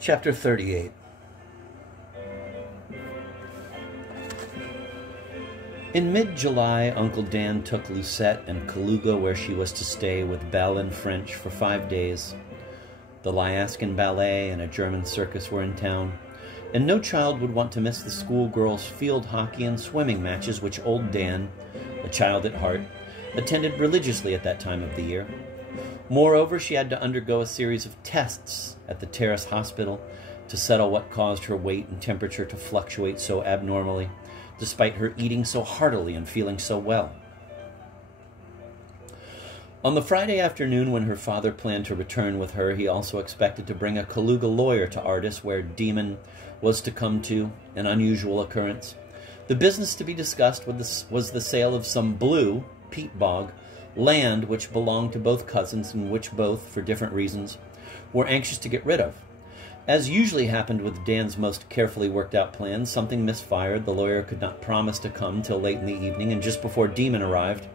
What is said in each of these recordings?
Chapter 38. In mid-July, Uncle Dan took Lucette and Kaluga where she was to stay with Belle and French for 5 days. The Lyaskin Ballet and a German circus were in town, and no child would want to miss the schoolgirls' field hockey and swimming matches which old Dan, a child at heart, attended religiously at that time of the year. Moreover, she had to undergo a series of tests at the Terrace Hospital to settle what caused her weight and temperature to fluctuate so abnormally, despite her eating so heartily and feeling so well. On the Friday afternoon when her father planned to return with her, he also expected to bring a Kaluga lawyer to Artis, where Demon was to come to, an unusual occurrence. The business to be discussed was the sale of some blue, peat bog, land which belonged to both cousins and which both, for different reasons, were anxious to get rid of. As usually happened with Dan's most carefully worked out plans, something misfired. The lawyer could not promise to come till late in the evening, and just before Demon arrived,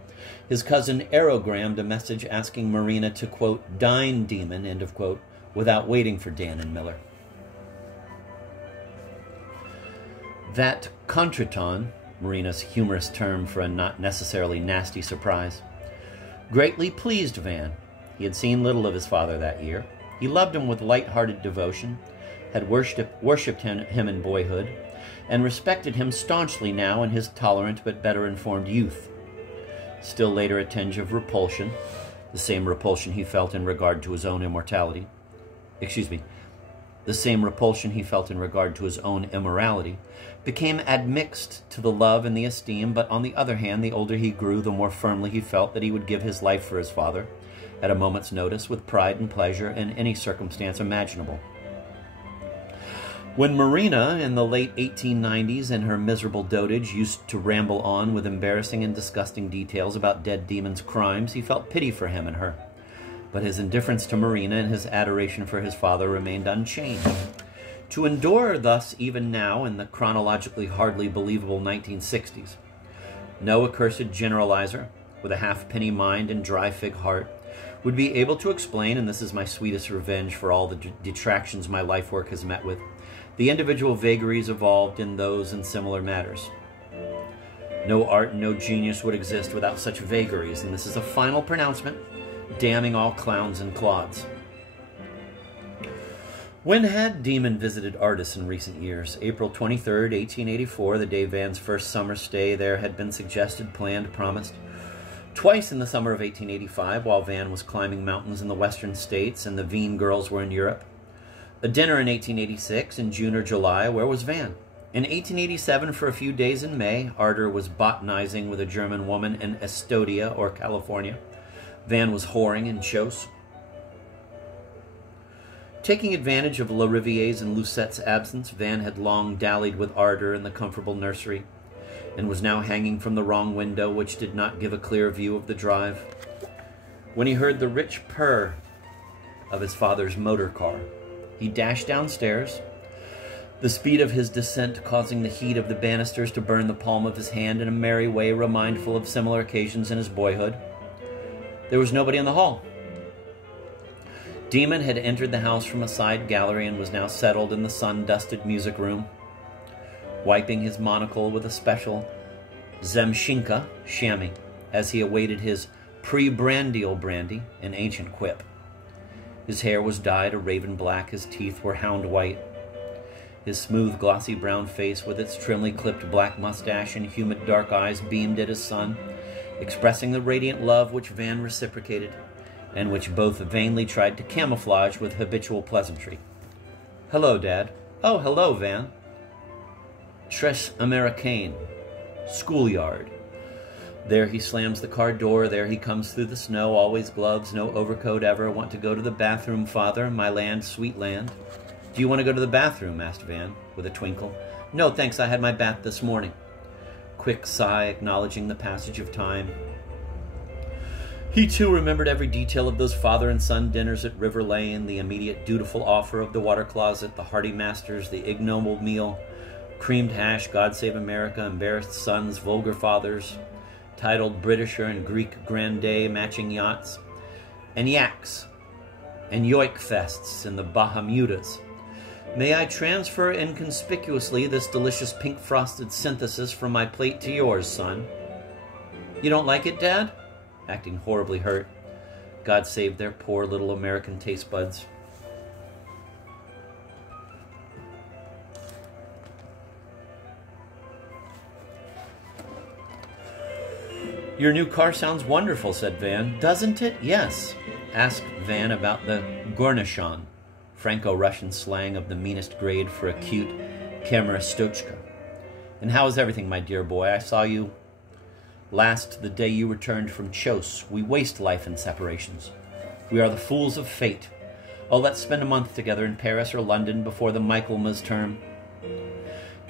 his cousin aerogrammed a message asking Marina to, quote, dine Demon, end of quote, without waiting for Dan and Miller. That contretemps, Marina's humorous term for a not necessarily nasty surprise, greatly pleased Van. He had seen little of his father that year. He loved him with light-hearted devotion, had worshipped him in boyhood, and respected him staunchly now in his tolerant but better-informed youth. Still later, a tinge of repulsion, the same repulsion he felt in regard to his own immortality, the same repulsion he felt in regard to his own immorality, became admixed to the love and the esteem, but on the other hand, the older he grew, the more firmly he felt that he would give his life for his father, at a moment's notice, with pride and pleasure in any circumstance imaginable. When Marina, in the late 1890s, in her miserable dotage, used to ramble on with embarrassing and disgusting details about dead Demon's crimes, he felt pity for him and her. But his indifference to Marina and his adoration for his father remained unchanged. To endure thus even now in the chronologically hardly believable 1960s, no accursed generalizer with a halfpenny mind and dry fig heart would be able to explain, and this is my sweetest revenge for all the detractions my life work has met with, the individual vagaries evolved in those and similar matters. No art and no genius would exist without such vagaries, and this is a final pronouncement, damning all clowns and clods. When had Demon visited Artis in recent years? April 23rd, 1884, the day Van's first summer stay there had been suggested, planned, promised. Twice in the summer of 1885, while Van was climbing mountains in the western states and the Veen girls were in Europe. A dinner in 1886, in June or July. Where was Van? In 1887, for a few days in May, Arter was botanizing with a German woman in Estodia or California. Van was whoring in Chos. Taking advantage of Larivier's and Lucette's absence, Van had long dallied with Arter in the comfortable nursery, and was now hanging from the wrong window, which did not give a clear view of the drive, when he heard the rich purr of his father's motor car. He dashed downstairs, the speed of his descent causing the heat of the banisters to burn the palm of his hand in a merry way remindful of similar occasions in his boyhood. There was nobody in the hall. Demon had entered the house from a side gallery and was now settled in the sun-dusted music room, wiping his monocle with a special Zemshinka chamois as he awaited his pre-brandial brandy, an ancient quip. His hair was dyed a raven black, his teeth were hound white. His smooth, glossy brown face with its trimly clipped black mustache and humid dark eyes beamed at his son, expressing the radiant love which Van reciprocated, and which both vainly tried to camouflage with habitual pleasantry. "Hello, Dad." "Oh, hello, Van." "Tres Americain." Schoolyard. There he slams the car door, there he comes through the snow, always gloves, no overcoat ever. "Want to go to the bathroom, Father? My land, sweet land." "Do you want to go to the bathroom?" asked Van, with a twinkle. "No, thanks, I had my bath this morning." Quick sigh, acknowledging the passage of time. He, too, remembered every detail of those father and son dinners at River Lane, the immediate dutiful offer of the water closet, the hearty masters, the ignoble meal, creamed hash, God Save America, embarrassed sons, vulgar fathers, titled Britisher and Greek grandee matching yachts, and yaks, and yoik fests in the Bahamudas. May I transfer inconspicuously this delicious pink-frosted synthesis from my plate to yours, son? You don't like it, Dad? Acting horribly hurt. God save their poor little American taste buds. Your new car sounds wonderful, said Van. Doesn't it? Yes. Asked Van about the Gornichon, Franco-Russian slang of the meanest grade for a cute Kamerastochka. And how is everything, my dear boy? I saw you last the day you returned from Chos. We waste life in separations. We are the fools of fate. Oh, let's spend a month together in Paris or London before the Michaelmas term.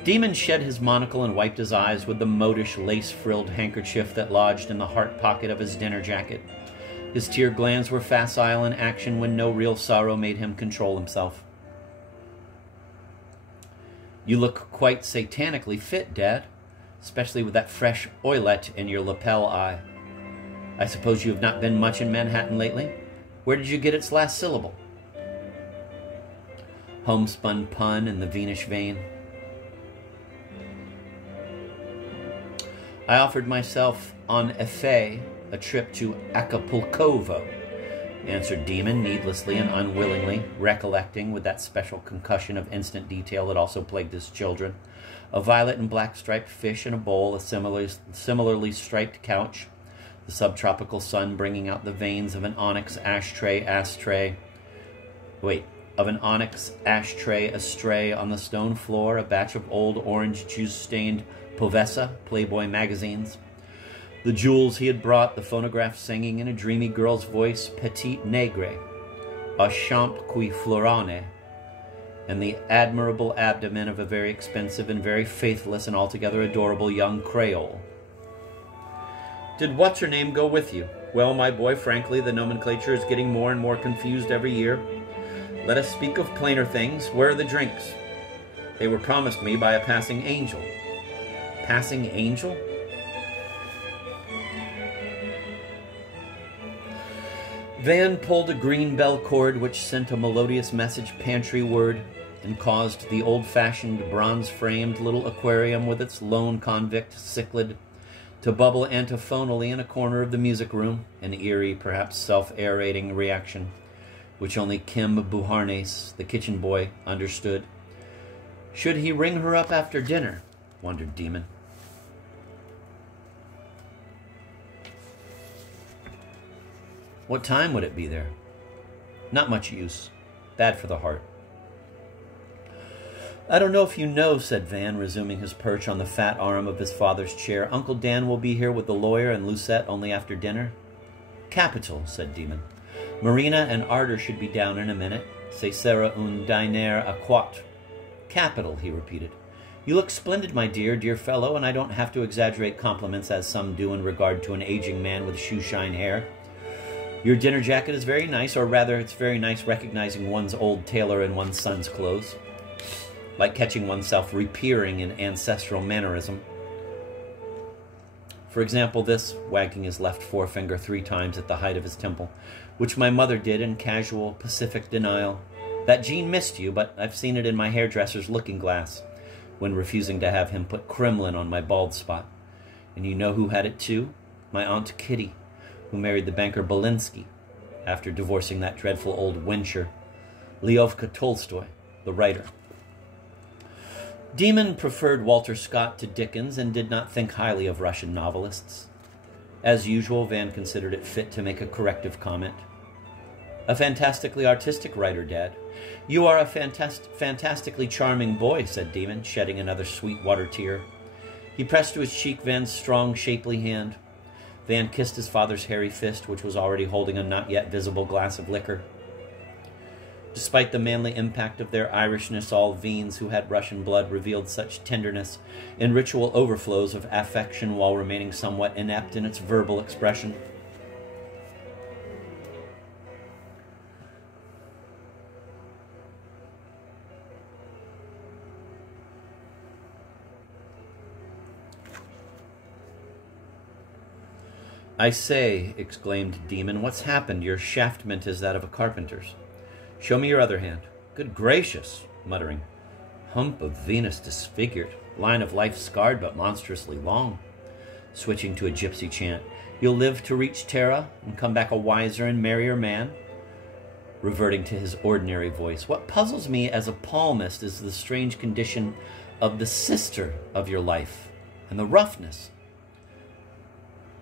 Demon shed his monocle and wiped his eyes with the modish lace-frilled handkerchief that lodged in the heart pocket of his dinner jacket. His tear glands were facile in action when no real sorrow made him control himself. You look quite satanically fit, Dad, especially with that fresh oilette in your lapel eye. I suppose you have not been much in Manhattan lately? Where did you get its last syllable? Homespun pun in the Venus vein. I offered myself en effet a trip to Acapulcovo, answered Demon needlessly and unwillingly, recollecting with that special concussion of instant detail that also plagued his children. A violet and black striped fish in a bowl, a similarly striped couch, the subtropical sun bringing out the veins of an onyx ashtray astray on the stone floor, a batch of old orange juice-stained Povesa Playboy magazines, the jewels he had brought, the phonograph singing in a dreamy girl's voice, Petite Negre, a champ qui florane, and the admirable abdomen of a very expensive and very faithless and altogether adorable young Creole. Did what's-her-name go with you? Well, my boy, frankly, the nomenclature is getting more and more confused every year. Let us speak of plainer things. Where are the drinks? They were promised me by a passing angel. Passing angel? Van pulled a green bell cord which sent a melodious message pantry-ward and caused the old-fashioned bronze-framed little aquarium with its lone convict cichlid to bubble antiphonally in a corner of the music room, an eerie, perhaps self-aerating reaction, which only Kim Beauharnais, the kitchen boy, understood. Should he ring her up after dinner? Wondered Demon. What time would it be there? Not much use. Bad for the heart. I don't know if you know, said Van, resuming his perch on the fat arm of his father's chair. Uncle Dan will be here with the lawyer and Lucette only after dinner. Capital, said Demon. Marina and Arter should be down in a minute. Ce sera un dîner à quatre. Capital, he repeated. You look splendid, my dear fellow, and I don't have to exaggerate compliments as some do in regard to an aging man with shoeshine hair. Your dinner jacket is very nice, or rather, it's very nice recognizing one's old tailor in one's son's clothes. Like catching oneself reappearing in ancestral mannerism. For example, this, wagging his left forefinger 3 times at the height of his temple, which my mother did in casual, pacific denial. That Jean missed you, but I've seen it in my hairdresser's looking-glass, when refusing to have him put Kremlin on my bald spot. And you know who had it too? My Aunt Kitty, who married the banker Belinsky, after divorcing that dreadful old wencher, Lyovka Tolstoy, the writer. Demon preferred Walter Scott to Dickens and did not think highly of Russian novelists. As usual, Van considered it fit to make a corrective comment. A fantastically artistic writer, Dad. You are a fantastically charming boy, said Demon, shedding another sweet water tear. He pressed to his cheek Van's strong, shapely hand. Van kissed his father's hairy fist, which was already holding a not yet visible glass of liquor. Despite the manly impact of their Irishness, all Veens who had Russian blood revealed such tenderness in ritual overflows of affection while remaining somewhat inept in its verbal expression. I say, exclaimed Demon, what's happened? Your shaftment is that of a carpenter's. Show me your other hand. Good gracious! muttering, "Hump of Venus disfigured, line of life scarred but monstrously long." Switching to a gypsy chant, "You'll live to reach Terra and come back a wiser and merrier man." Reverting to his ordinary voice, "What puzzles me as a palmist is the strange condition of the sister of your life, and the roughness."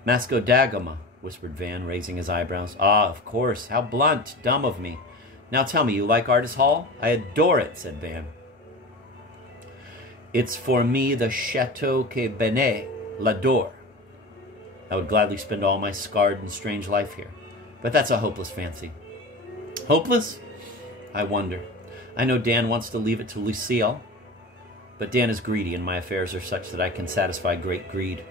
"Mascodagama," whispered Van, raising his eyebrows. "Ah, of course. How blunt. Dumb of me. Now tell me, you like Artis Hall?" "I adore it," said Van. "It's for me the chateau que Benet l'adore. I would gladly spend all my scarred and strange life here. But that's a hopeless fancy." "Hopeless? I wonder. I know Dan wants to leave it to Lucille, but Dan is greedy, and my affairs are such that I can satisfy great greed.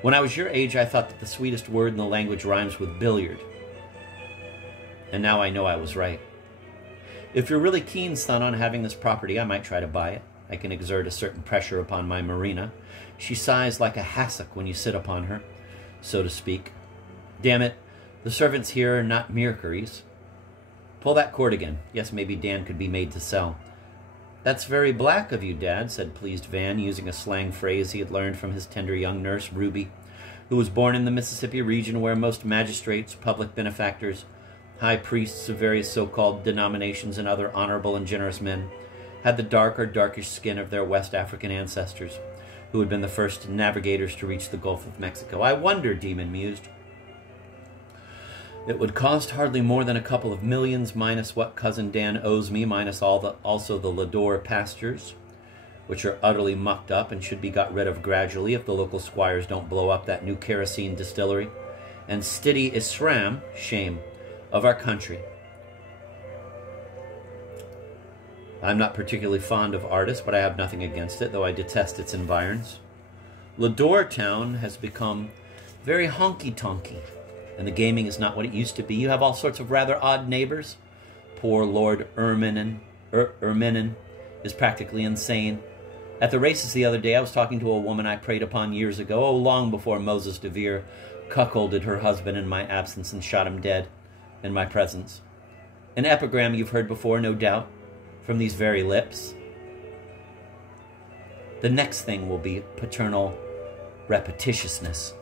When I was your age, I thought that the sweetest word in the language rhymes with billiard. And now I know I was right. If you're really keen, son, on having this property, I might try to buy it. I can exert a certain pressure upon my Marina. She sighs like a hassock when you sit upon her, so to speak. Damn it, the servants here are not mercuries. Pull that cord again. Yes, maybe Dan could be made to sell." "That's very black of you, Dad," said pleased Van, using a slang phrase he had learned from his tender young nurse, Ruby, who was born in the Mississippi region where most magistrates, public benefactors, high priests of various so-called denominations, and other honorable and generous men had the dark or darkish skin of their West African ancestors, who had been the first navigators to reach the Gulf of Mexico. "I wonder," Demon mused. "It would cost hardly more than a couple of millions, minus what Cousin Dan owes me, minus also the Lador pastures, which are utterly mucked up and should be got rid of gradually if the local squires don't blow up that new kerosene distillery, and Stidi Isram, shame, of our country. I'm not particularly fond of Artis, but I have nothing against it, though I detest its environs. Lador town has become very honky-tonky, and the gaming is not what it used to be. You have all sorts of rather odd neighbors. Poor Lord Erminen is practically insane. At the races the other day, I was talking to a woman I preyed upon years ago, long before Moses de Vere cuckolded her husband in my absence and shot him dead in my presence. An epigram you've heard before, no doubt, from these very lips. The next thing will be paternal repetitiousness.